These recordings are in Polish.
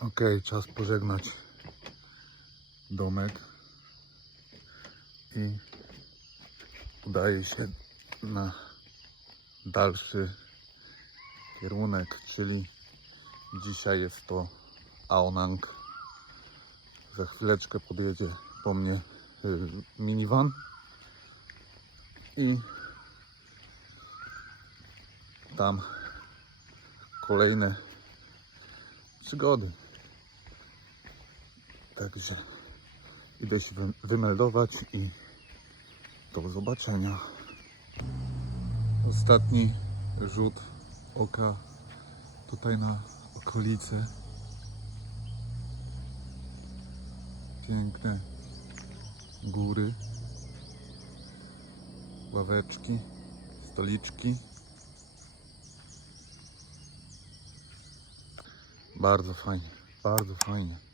Okej, czas pożegnać domek i udaje się na dalszy kierunek, czyli dzisiaj jest to Aonang. Za chwileczkę podjedzie po mnie y, minivan i tam kolejne przygody. Także idę się wy- wymeldować i do zobaczenia. Ostatni rzut oka tutaj na okolice. Piękne góry, ławeczki, stoliczki. Bardzo fajnie, bardzo fajnie.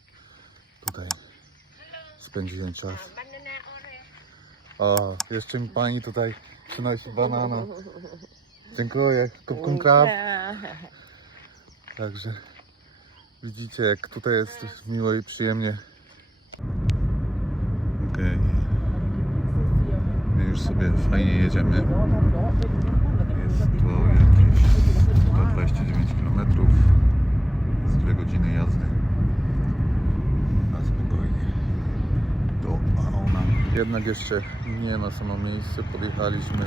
Tutaj spędziłem czas. Orange. O, jeszcze mi pani tutaj przynosi banana. Dziękuję, kupkun krab. Także widzicie, jak tutaj jest miło i przyjemnie. Okej. My już sobie fajnie jedziemy. Jest to jakieś 129 km z 2 godziny jazdy. Na spokojnie. Do Aona. Jednak jeszcze nie na samo miejsce. Podjechaliśmy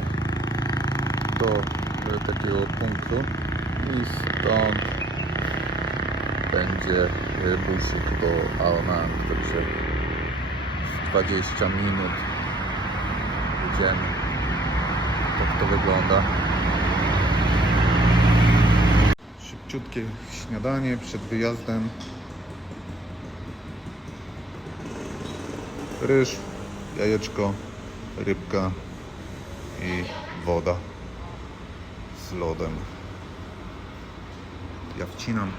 do e, takiego punktu i stąd będzie e, busik do Aona. Także 20 minut jedziemy. Tak to wygląda. Szybciutkie śniadanie przed wyjazdem. Ryż, jajeczko, rybka i woda z lodem. Ja wcinam.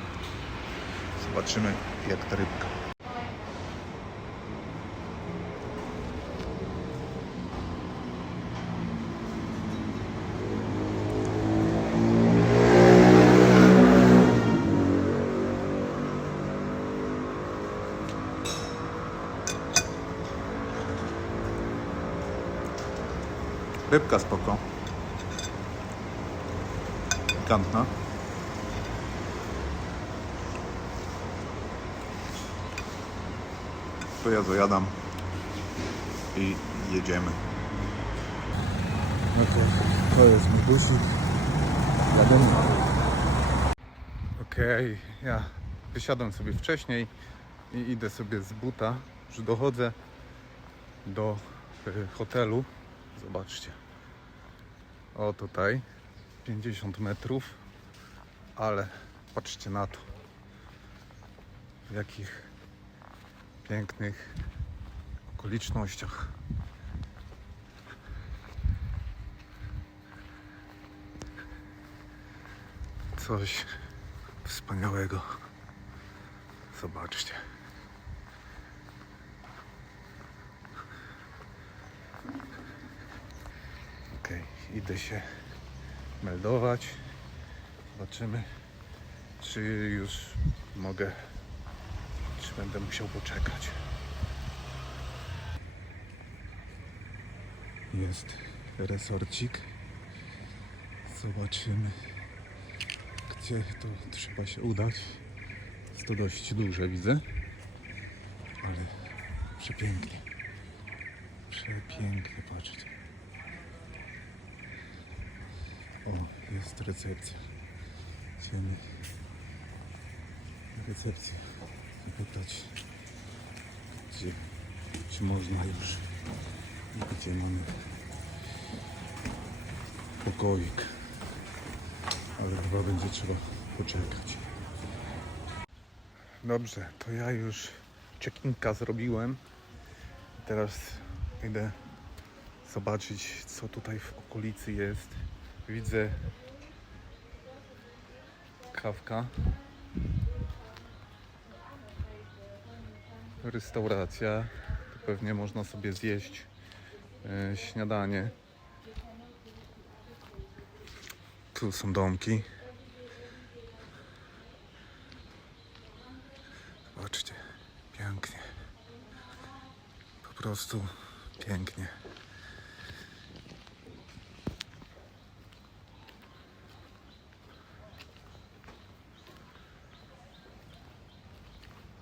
Zobaczymy jak ta rybka. Rybka spoko. Pikantna. To ja zajadam i jedziemy. No to, to jest mój busik. Jadę. Okej, ja wysiadam sobie wcześniej i idę sobie z buta. Już dochodzę do y, hotelu. Zobaczcie. O tutaj 50 metrów, ale patrzcie na to. W jakich pięknych okolicznościach. Coś wspaniałego. Zobaczcie. Okej, idę się meldować. Zobaczymy, czy już mogę, czy będę musiał poczekać. Jest resorcik. Zobaczymy, gdzie to trzeba się udać. Jest to dość duże, widzę, ale przepięknie. Przepięknie, patrzcie. O, jest recepcja. Na recepcję zapytać, gdzie, czy można już i gdzie mamy pokoik. Ale chyba będzie trzeba poczekać. Dobrze, to ja już check-inka zrobiłem. Teraz idę zobaczyć, co tutaj w okolicy jest. Widzę kawka. Restauracja. Tu pewnie można sobie zjeść e, śniadanie. Tu są domki. Zobaczcie, pięknie. Po prostu pięknie.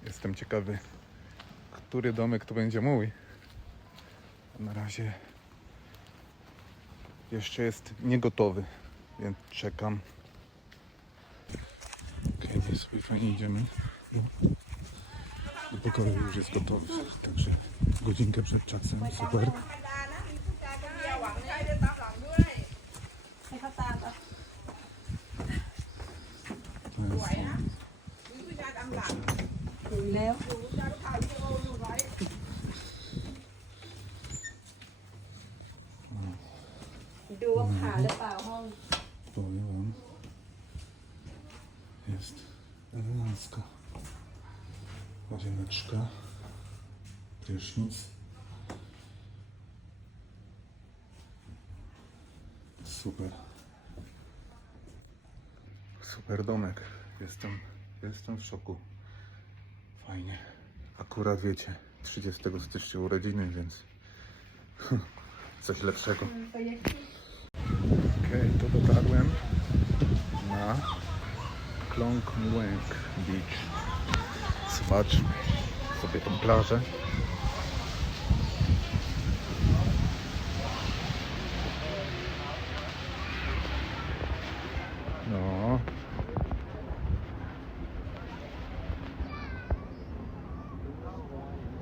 Jestem ciekawy, który domek to będzie mój. Na razie jeszcze jest niegotowy, więc czekam. Okej, okay, sobie fajnie idziemy. No. Do pokoju już jest gotowy, także godzinkę przed czasem, super. Jest elegancko. Łazieneczka, prysznic. Super. Super domek. Jestem, jestem w szoku. Fajnie. Akurat wiecie, 30 stycznia urodziny, więc coś lepszego. Okej, to dotarłem na Klong Mueng Beach. Zobaczmy sobie tą plażę. No.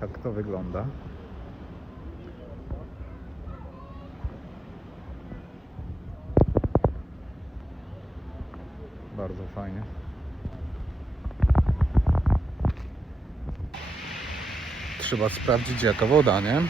Tak to wygląda. Bardzo fajnie. Trzeba sprawdzić jaka woda, nie? No,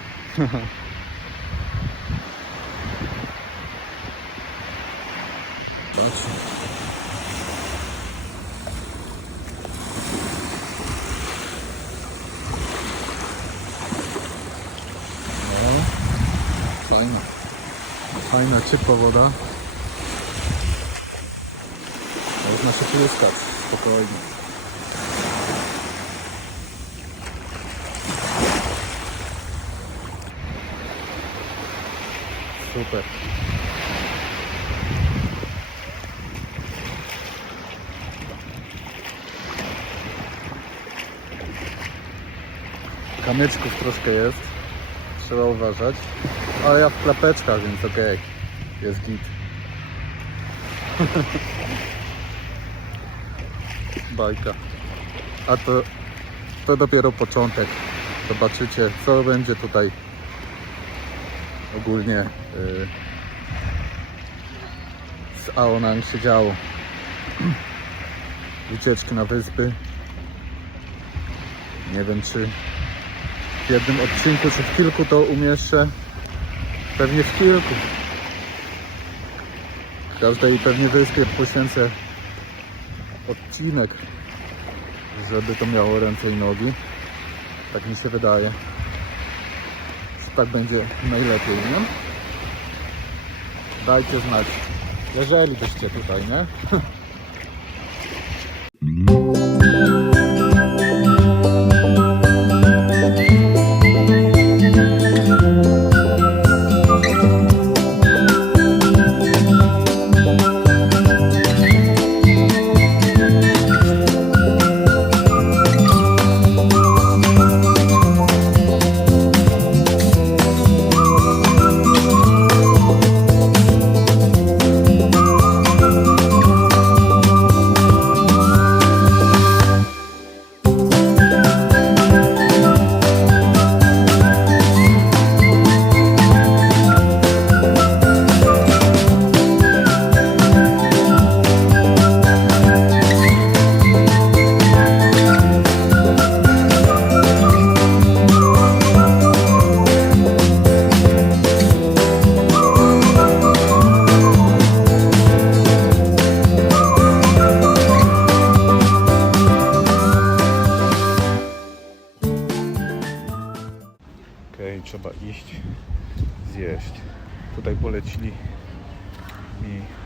fajna. Fajna, ciepła woda. Można się pluskać spokojnie. Super. Kamyczków troszkę jest. Trzeba uważać. Ale ja w klapeczkach, więc okej. Jest git. bajka. A to, to dopiero początek. Zobaczycie, co będzie tutaj ogólnie yy, z Aonang się działo. Wycieczki na wyspy. Nie wiem, czy w jednym odcinku, czy w kilku to umieszczę. Pewnie w kilku. Każdej pewnie wyspie poświęcę odcinek, żeby to miało ręce i nogi. Tak mi się wydaje. Tak będzie najlepiej, nie? Dajcie znać, jeżeli byście tutaj, nie?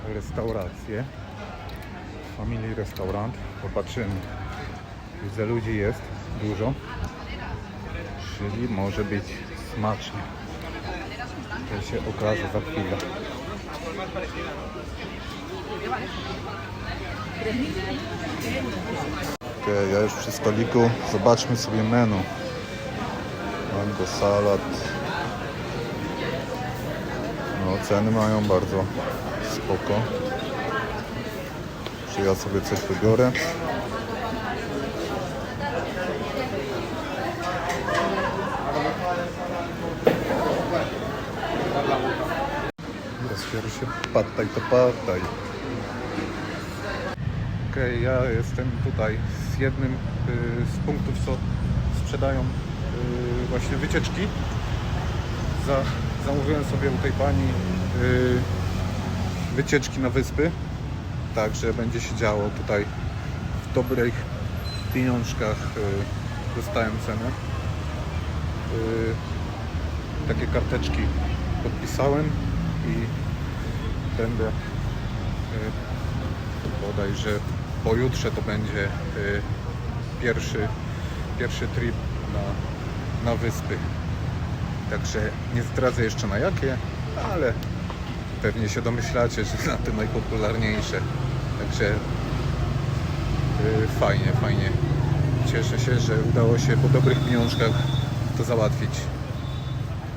restaurację. Family Restaurant. Popatrzymy. Widzę ludzi jest dużo. Czyli może być smacznie. To się okaże za chwilę. Okej, ja już przy stoliku. Zobaczmy sobie menu. Mango salad. No, ceny mają bardzo spoko. Czy ja sobie coś wybiorę? Raz pierwszy pattaj to pattaj. Okej, ja jestem tutaj z jednym y, z punktów, co sprzedają y, właśnie wycieczki. Za, zamówiłem sobie u tej pani y, wycieczki na wyspy. Także będzie się działo tutaj w dobrych pieniążkach. Y, dostałem cenę. Y, takie karteczki podpisałem i będę y, bodajże pojutrze to będzie pierwszy, pierwszy trip na, na wyspy. Także nie zdradzę jeszcze na jakie, ale pewnie się domyślacie, że na te najpopularniejsze. Także y, fajnie, fajnie. Cieszę się, że udało się po dobrych pieniążkach to załatwić.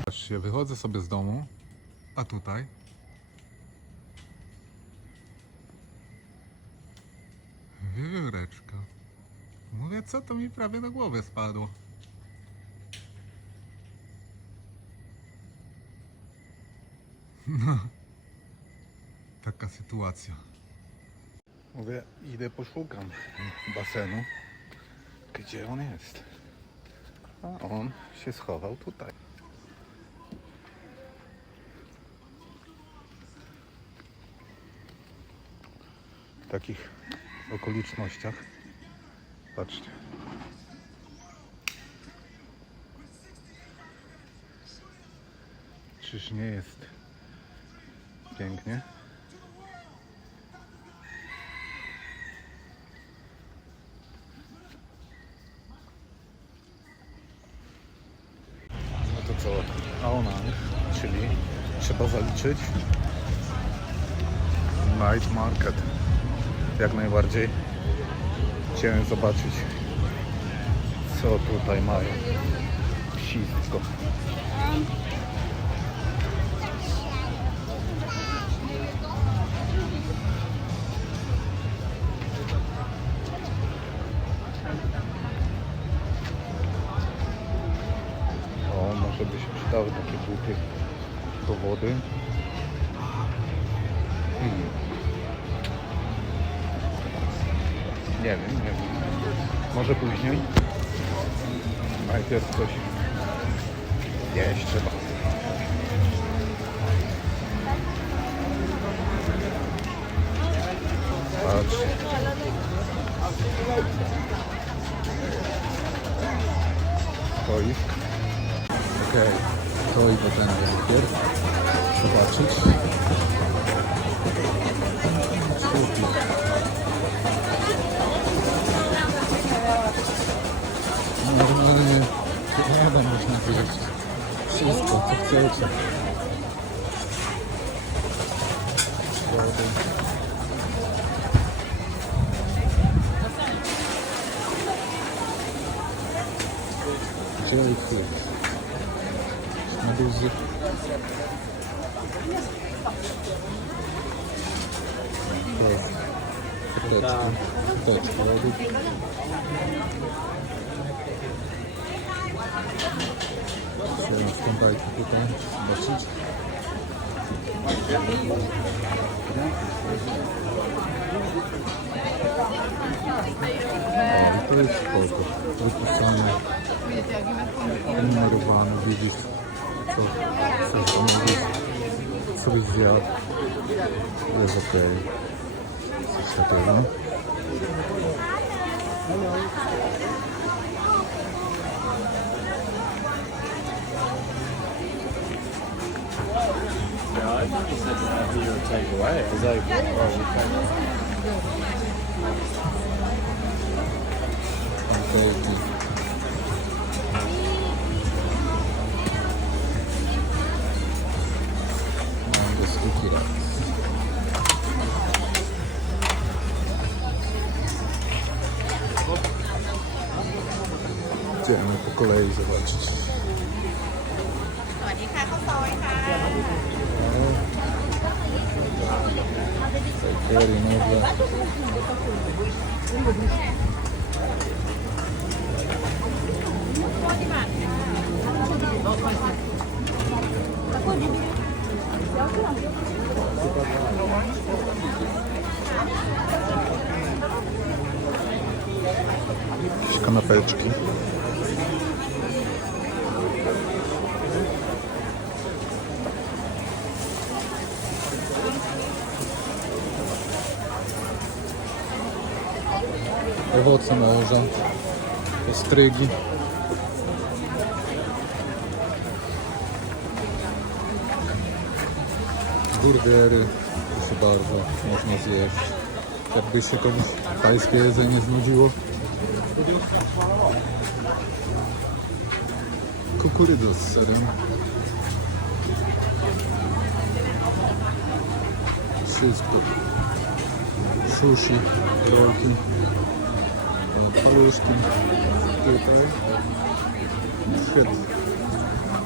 Patrzcie, wychodzę sobie z domu, a tutaj Wiewióreczka. Mówię, co to mi prawie na głowę spadło. No, taka sytuacja. Mówię, idę poszukam basenu. Gdzie on jest? A on się schował tutaj. W takich okolicznościach. Patrzcie. Czyż nie jest pięknie? No to co? Aonang, czyli trzeba zaliczyć Night Market. Jak najbardziej chciałem zobaczyć co tutaj mają. Wszystko. Najpierw coś jeść trzeba. Patrz. Stoisk. Okej, to i potem najpierw zobaczyć. Олександр. Человек ходит. Смотрю здесь. Точка. Точка. Chciałem w tą bajkę tutaj zobaczyć. O, i to jest spoko. Wypisane, numerowane, widzisz, co, co zamówisz, co byś zjadł. Jest okej. Coś takiego. Yeah, I just said to have you take away. I was like, oh, okay. Gdzie mamy po? Kanapeczki. Owoce morza. Ostrygi. Burgery. Proszę bardzo, można zjeść. Jakby się komuś tajskie jedzenie znudziło. Kukurydza z serem. Wszystko. Sushi, rolki, paluszki. Tutaj. Świetnie.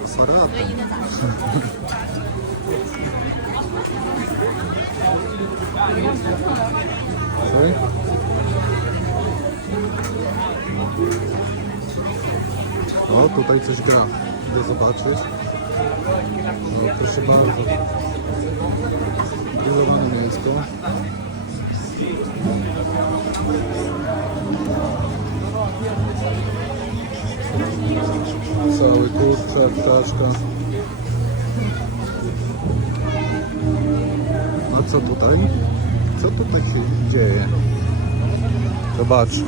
Sarata. Sorry? O, tutaj coś gra. Idę zobaczyć. No, proszę bardzo. Grillowane mięsko. Cały kurczak, ptaszka. A co tutaj? Co tutaj się dzieje? Zobaczmy.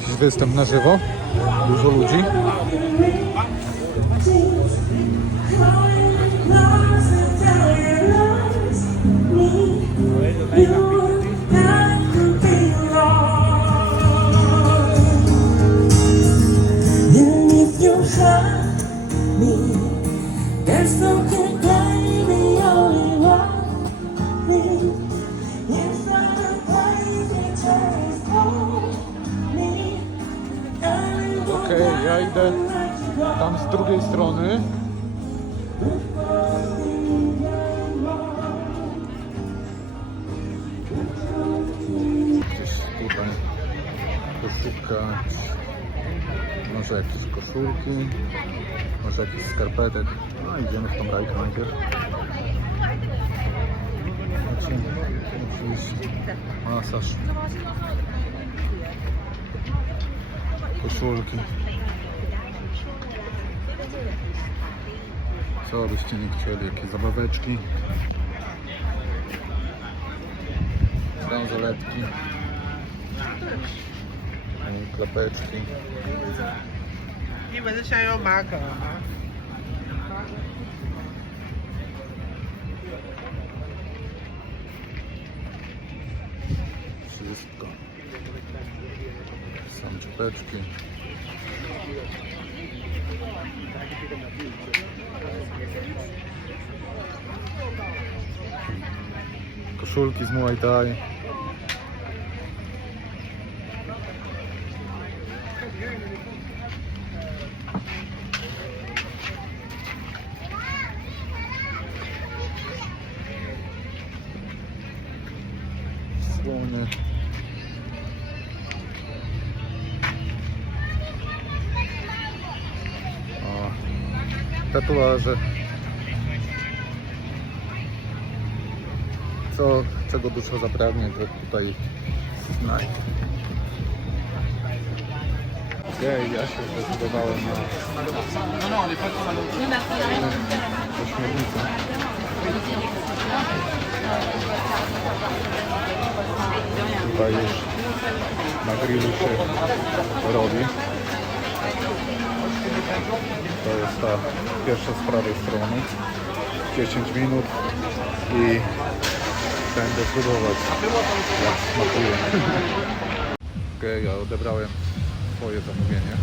Jakiś występ na żywo? Dużo ludzi? Ja idę tam z drugiej strony. Poszukać może jakieś koszulki, może jakiś skarpetek. No idziemy w tą rajkę najpierw. Znaczy, oczywiście masaż. Koszulki. Co byście nie chcieli? Jakie zabaweczki? Bransoletki klapeczki. I będę się ją maka. Wszystko. Są czepeczki. Koszulki z Muay Thai. Tatuaże. Co, czego dusza zapragnie, to tutaj znajdzie. Okej, ja się zdecydowałem na ośmiornicę. Tutaj już na grillu się robi. To jest ta pierwsza z prawej strony. 10 minut i będę próbować jak smakuje. Okej, ja odebrałem swoje zamówienie.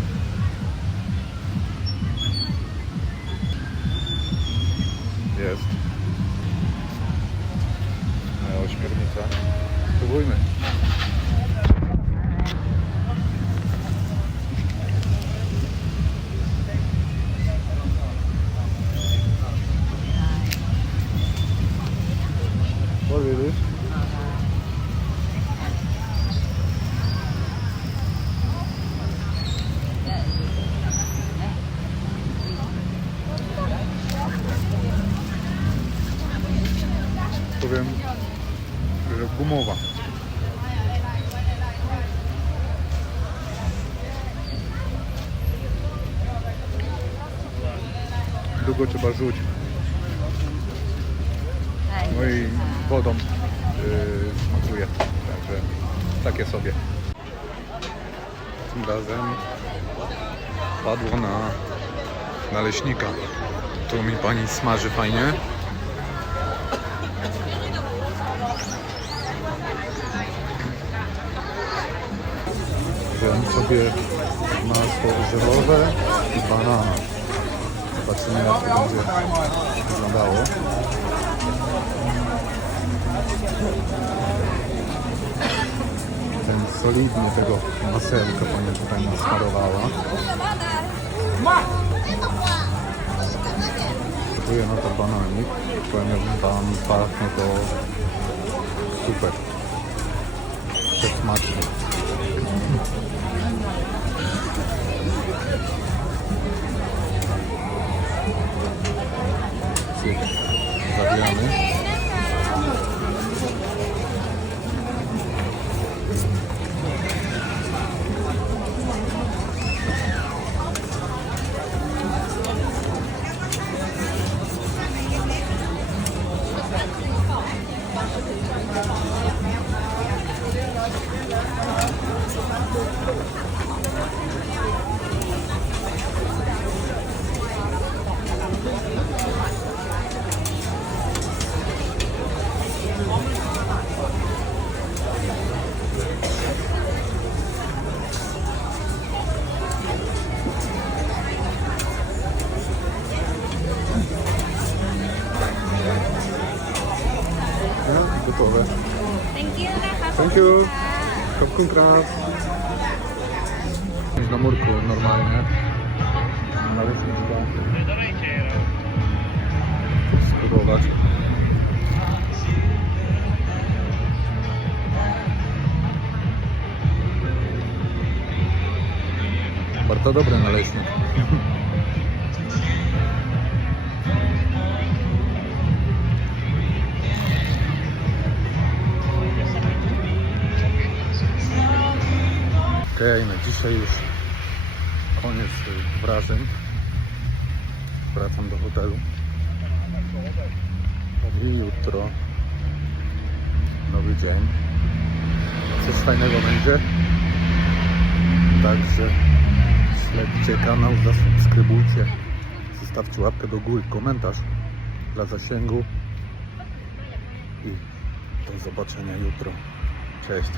Długo trzeba rzuć. No i wodą yy, smakuje. Także takie sobie. Tym razem padło na naleśnika. Tu mi pani smaży fajnie. Wziąłem sobie masło orzechowe i banana. Zobaczymy jak to będzie wyglądało. Ten solidnie tego masełka pani tutaj nasmarowała. Próbuję na to bananik. Powiem, jak tam pachnie to super. Przesmacznie. Cyk. Zabijamy. No, Kopkun kras. Na murku normalnie. Naleśniczka. Spróbować. Bardzo dobry naleśnik. Okej, na dzisiaj już koniec tych wrażeń. Wracam do hotelu. I jutro nowy dzień. Coś fajnego będzie. Także śledźcie kanał, zasubskrybujcie. Zostawcie łapkę do góry, komentarz dla zasięgu. I do zobaczenia jutro. Cześć.